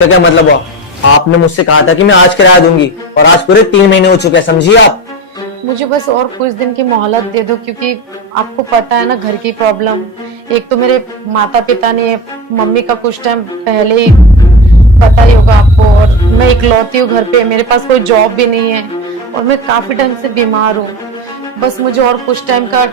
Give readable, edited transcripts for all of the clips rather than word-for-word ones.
क्या मतलब हुआ? आपने मुझसे कहा था कि मैं आज किराया दूंगी और आज पूरे 3 महीने हो चुके हैं, समझिए आप। मुझे बस और कुछ दिन की मोहलत दे दो, क्योंकि आपको पता है ना घर की प्रॉब्लम। एक तो मेरे माता पिता ने, मम्मी का कुछ टाइम पहले ही पता ही होगा आपको, और मैं इकलौती हूँ घर पे, मेरे पास कोई जॉब भी नहीं है और मैं काफी टाइम से बीमार हूँ। बस मुझे और कुछ टाइम का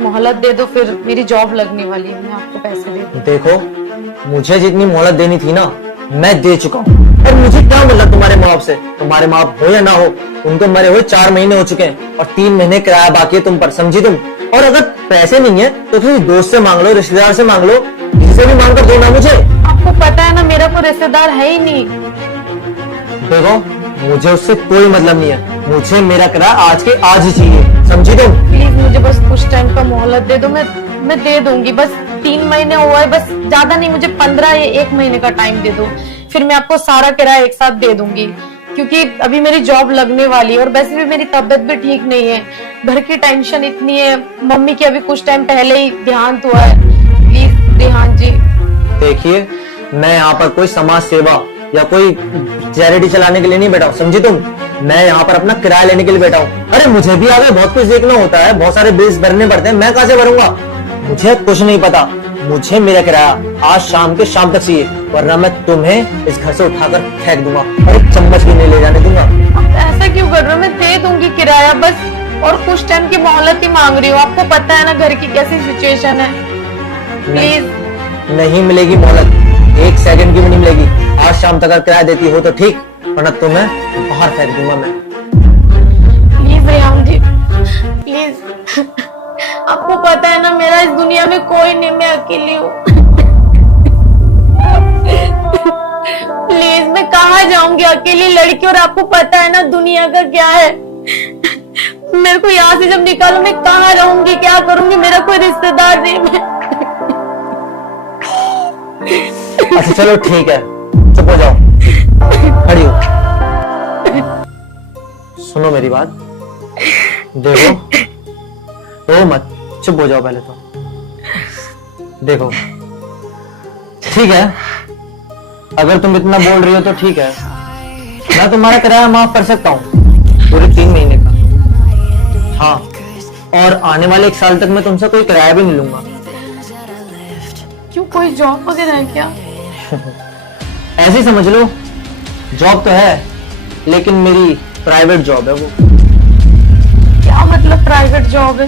मोहलत दे दो, फिर मेरी जॉब लगने वाली है, मैं आपको पैसे दे दूँ। देखो, मुझे जितनी मोहलत देनी थी ना, मैं दे चुका हूँ। और मुझे क्या मतलब तुम्हारे माँ बाप से? तुम्हारे माँ बाप हो या ना हो, उनको मरे हुए 4 महीने हो चुके हैं और 3 महीने किराया बाकी है तुम पर, समझी तुम? और अगर पैसे नहीं है तो फिर दोस्त से मांग लो, रिश्तेदार से मांग लो, किसी से भी मांग कर दो ना मुझे। आपको पता है ना मेरा कोई रिश्तेदार है ही नहीं। देखो, मुझे उससे कोई मतलब नहीं है, मुझे मेरा किराया आज के आज ही चाहिए, समझी तुम? प्लीज मुझे बस कुछ टाइम का मोहलत दे दो, मैं दे दूंगी। बस 3 महीने हुआ है, बस ज्यादा नहीं, मुझे 15 या 1 महीने का टाइम दे दो, फिर मैं आपको सारा किराया एक साथ दे दूंगी। क्योंकि अभी मेरी जॉब लगने वाली है और वैसे भी मेरी तबीयत भी ठीक नहीं है, घर की टेंशन इतनी है, मम्मी की अभी कुछ टाइम पहले ही देहांत हुआ है। प्लीज रेहान जी। देखिए, मैं यहाँ पर कोई समाज सेवा या कोई चैरिटी चलाने के लिए नहीं बैठा हूँ, समझी तुम? मैं यहाँ पर अपना किराया लेने के लिए बैठा हूँ। अरे मुझे भी आगे बहुत कुछ देखना होता है, बहुत सारे बिल्स भरने पड़ते हैं, मैं कहाँ से भरूंगा? मुझे कुछ नहीं पता, मुझे मेरा किराया आज शाम के शाम तक चाहिए, वरना मैं तुम्हें इस घर से उठाकर फेंक दूंगा और एक चम्मच भी नहीं ले जाने दूंगा। आप ऐसा क्यों कर रहे हो? मैं दे दूंगी किराया, बस और कुछ टाइम की मोहलत ही मांग रही हूँ। आपको पता है ना घर की कैसी सिचुएशन है। प्लीज। नहीं, नहीं मिलेगी मोहलत, 1 सेकंड की भी नहीं मिलेगी। आज शाम तक अगर किराया देती हो तो ठीक, वरना तुम्हें बाहर फेंक दूंगा मैं। Please Rehan ji, please. आपको पता है ना मेरा इस दुनिया में कोई नहीं, मैं अकेली हूँ। प्लीज, मैं कहाँ जाऊंगी अकेली लड़की, और आपको पता है ना दुनिया का क्या है। मेरे को यहाँ से जब निकालो, मैं कहाँ रहूंगी, क्या करूंगी, मेरा कोई रिश्तेदार नहीं। मैं अच्छा चलो ठीक है, चुप हो जाओ, खड़ी हो, सुनो मेरी बात। देखो, रो मत, चुप हो जाओ पहले तो। देखो, ठीक है, अगर तुम इतना बोल रही हो तो ठीक है, मैं तुम्हारा किराया माफ कर सकता हूँ पूरे 3 महीने का। हाँ, और आने वाले 1 साल तक मैं तुमसे कोई किराया भी नहीं लूंगा। क्यों, कोई जॉब वगैरह है क्या? ऐसे ही समझ लो, जॉब तो है लेकिन मेरी प्राइवेट जॉब है वो। क्या मतलब प्राइवेट जॉब है?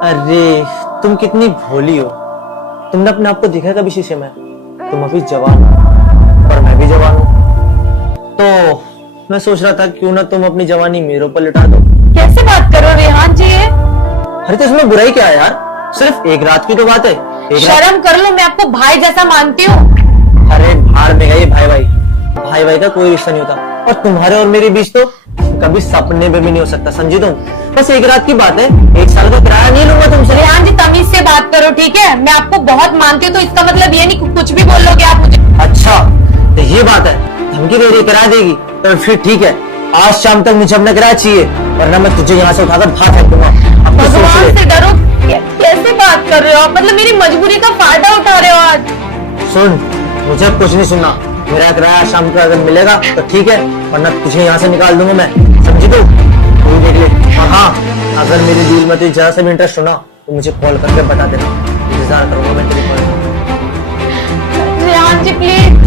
अरे, तुम कितनी भोली हो। तुमने अपने आप को देखा कभी शीशे में? तुम अभी जवान हो और मैं भी जवान हूँ, तो मैं सोच रहा था क्यों ना तुम अपनी जवानी मेरे ऊपर लुटा दो। कैसे बात कर रहे हो रेहान जी ये? अरे तो इसमें बुराई क्या है यार? सिर्फ एक रात की तो बात है, एक रात। शर्म कर लो, मैं आपको भाई जैसा मानती हूँ। अरे भाड़ में गई भाई भाई, भाई भाई का कोई रिश्ता नहीं होता, और तुम्हारे और मेरे बीच तो कभी सपने में भी नहीं हो सकता, समझी तुम? बस एक रात की बात है, 1 साल का किराया नहीं लूंगा तुमसे। रेहान जी तमीज से बात करो, ठीक है? मैं आपको बहुत मानती हूँ, तो इसका मतलब ये नहीं कुछ भी बोल लोगे आप मुझे। अच्छा, तो ये बात है, धमकी दे रही है किराया देगी? तो फिर ठीक है, आज शाम तक मुझे अपना किराया चाहिए, वरना मैं तुझे यहाँ से उठाकर बाहर फेंक दूंगा। अब तो सोच भगवान ले। से डरो। कैसे बात कर रहे हो आप? मतलब मेरी मजबूरी का फायदा उठा रहे हो आज। सुन, मुझे कुछ नहीं सुनना, मेरा किराया शाम को अगर मिलेगा तो ठीक है, वरना तुझे यहाँ से निकाल दूंगा मैं, समझी तू? तू देख ले। और हाँ, अगर मेरे डील में तुझे जरा सा भी इंटरेस्ट हो ना, तो मुझे कॉल करके बता देना, इंतजार करूंगा मैं तेरे कॉल का। रेहान जी प्लीज।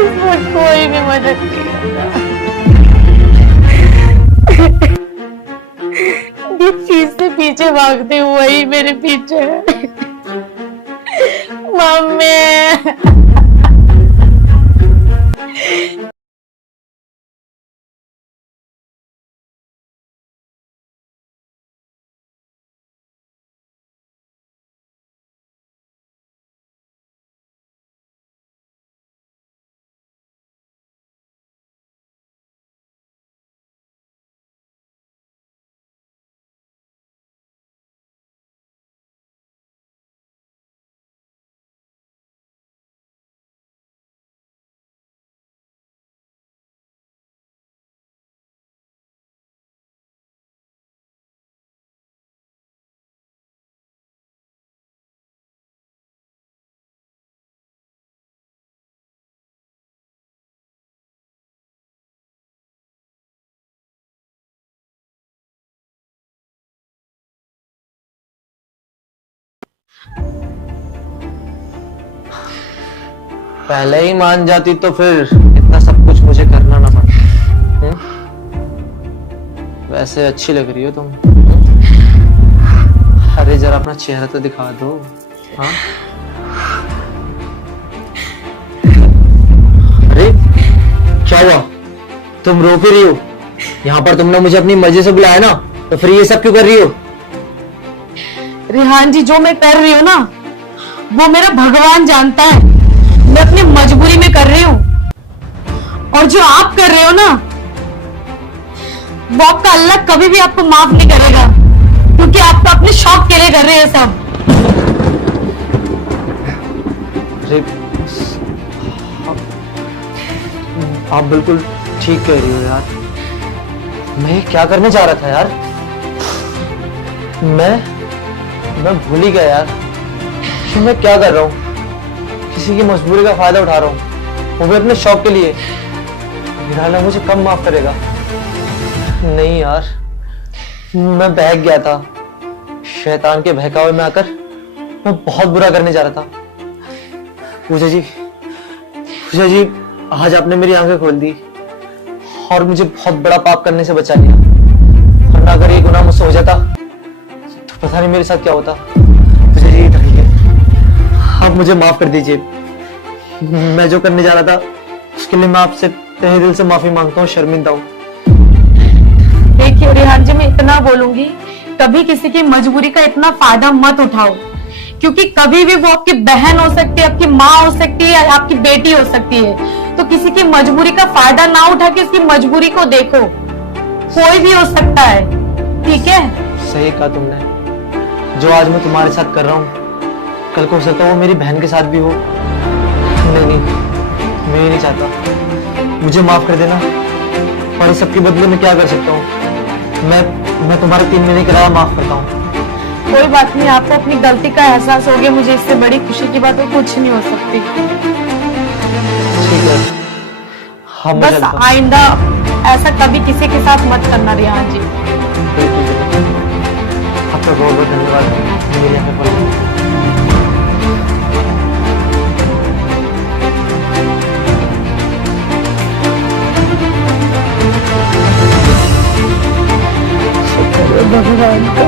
इसमें कोई भी मदद नहीं करता। जिस चीज से पीछे भागते हो वही मेरे पीछे है। मम्मी। पहले ही मान जाती तो फिर इतना सब कुछ मुझे करना ना पड़ता। वैसे अच्छी लग रही हो तुम। अरे जरा अपना चेहरा तो दिखा दो। हाँ अरे क्या हुआ, तुम रो क्यों रही हो? यहाँ पर तुमने मुझे अपनी मर्जी से बुलाया ना, तो फिर ये सब क्यों कर रही हो? रिहान जी, जो मैं कर रही हूँ ना वो मेरा भगवान जानता है। मैं अपनी मजबूरी में कर रही हूँ, और जो आप कर रहे हो ना वो आपका अल्लाह कभी भी आपको माफ नहीं करेगा, क्योंकि आप तो अपने शौक के लिए कर रहे हैं सब। अरे आप बिल्कुल ठीक कह रही हो यार। मैं ये क्या करने जा रहा था यार? मैं भूल ही गया यार कि मैं क्या कर रहा हूँ। किसी की मजबूरी का फायदा उठा रहा हूँ, वो भी अपने शौक के लिए। मेरा अल्लाह मुझे कब माफ करेगा? नहीं यार, मैं बहक गया था। शैतान के बहकावे में आकर मैं बहुत बुरा करने जा रहा था। पूजा जी, आज आपने मेरी आंखें खोल दी और मुझे बहुत बड़ा पाप करने से बचा लिया। वरना अगर ये गुनाह मुझसे हो जाता तो पता नहीं मेरे साथ क्या होता। पूजा जी ठीक है, आप मुझे माफ कर दीजिए। मैं जो करने जा रहा था उसके लिए मैं आपसे तहे दिल से माफी मांगता हूँ, शर्मिंदा हूँ। देखिए रिहान जी, मैं इतना बोलूंगी, कभी किसी की मजबूरी का इतना फायदा मत उठाओ, क्योंकि कभी भी वो आपकी बहन हो सकती है, आपकी माँ हो सकती है, आपकी बेटी हो सकती है। तो किसी की मजबूरी का फायदा ना उठा के उसकी मजबूरी को देखो। कोई भी हो सकता है, ठीक है? सही कहा तुमने। जो आज मैं तुम्हारे साथ कर रहा हूँ, कल को हो सकता है वो मेरी बहन के साथ भी हो। नहीं, मैं ये नहीं चाहता। मुझे माफ कर देना, और इस सब के बदले में क्या कर सकता हूँ? मैं तुम्हारे 3 महीने किराया माफ करता हूँ। कोई बात नहीं, आपको अपनी गलती का एहसास हो गया, मुझे इससे बड़ी खुशी की बात और कुछ नहीं हो सकती। ठीक है, हाँ मैं बस चलता हूँ। आइंदा ऐसा कभी किसी के साथ मत करना रिहान जी। बिल्कुल। आपका बहुत बहुत धन्यवाद मेरे यहाँ पे पढ़ने। भगवान का